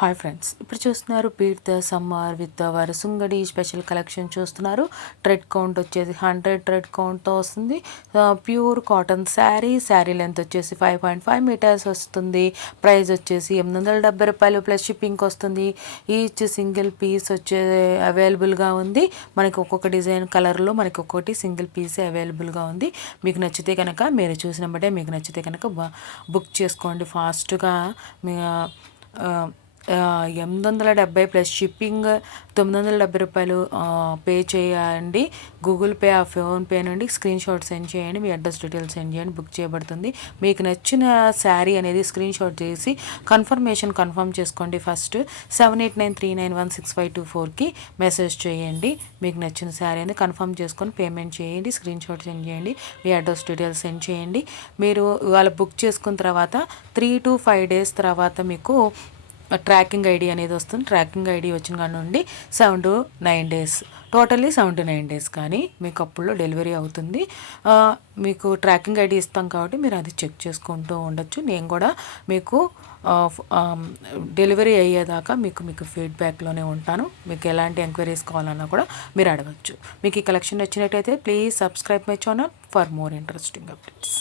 Hi friends, ఇప్పుడు చూస్తున్నారు beat the summer with the వరసుంగడి స్పెషల్ కలెక్షన్ చూస్తున్నారు. ట్రెడ్ కౌంట్ వచ్చేసి 100 ట్రెడ్ కౌంట్తో వస్తుంది. ప్యూర్ కాటన్ శారీ లెంత్ వచ్చేసి 5.5 మీటర్స్ వస్తుంది. ప్రైస్ వచ్చేసి రూ. 870 ప్లస్ షిప్పింగ్కి వస్తుంది. ఈచ్ సింగిల్ పీస్ వచ్చే అవైలబుల్గా ఉంది. మనకి ఒక్కొక్క డిజైన్ కలర్లో మనకి ఒక్కొక్కటి సింగిల్ పీస్ అవైలబుల్గా ఉంది. మీకు నచ్చితే కనుక మీరు చూసిన బట్టే మీకు నచ్చితే కనుక బుక్ చేసుకోండి ఫాస్ట్గా. మీ 870 ప్లస్ షిప్పింగ్ రూ. 970 పే చేయండి. గూగుల్ పే ఆ ఫోన్పే నుండి స్క్రీన్ షాట్ సెండ్ చేయండి. మీ అడ్రస్ డీటెయిల్స్ సెండ్ చేయండి. బుక్ చేయబడుతుంది. మీకు నచ్చిన శారీ అనేది స్క్రీన్ షాట్ చేసి కన్ఫర్మ్ చేసుకోండి. ఫస్ట్ 7893916524కి మెసేజ్ చేయండి. మీకు నచ్చిన శారీ అనేది కన్ఫర్మ్ చేసుకొని పేమెంట్ చేయండి. స్క్రీన్ షాట్ సెండ్ చేయండి. మీ అడ్రస్ డీటెయిల్స్ సెండ్ చేయండి. మీరు ఇవాళ బుక్ చేసుకున్న తర్వాత 3 to 5 days తర్వాత మీకు ట్రాకింగ్ ఐడి అనేది వస్తుంది. ట్రాకింగ్ ఐడి వచ్చిన కాడ నుండి 7 to 9 days, totally 7 to 9 days కానీ మీకు అప్పుల్లో డెలివరీ అవుతుంది. మీకు ట్రాకింగ్ ఐడి ఇస్తాం కాబట్టి మీరు అది చెక్ చేసుకుంటూ ఉండొచ్చు. నేను కూడా మీకు డెలివరీ అయ్యేదాకా మీకు ఫీడ్బ్యాక్లోనే ఉంటాను. మీకు ఎలాంటి ఎంక్వైరీస్ కావాలన్నా కూడా మీరు అడగచ్చు. మీకు ఈ కలెక్షన్ నచ్చినట్టయితే please subscribe my channel for more interesting updates.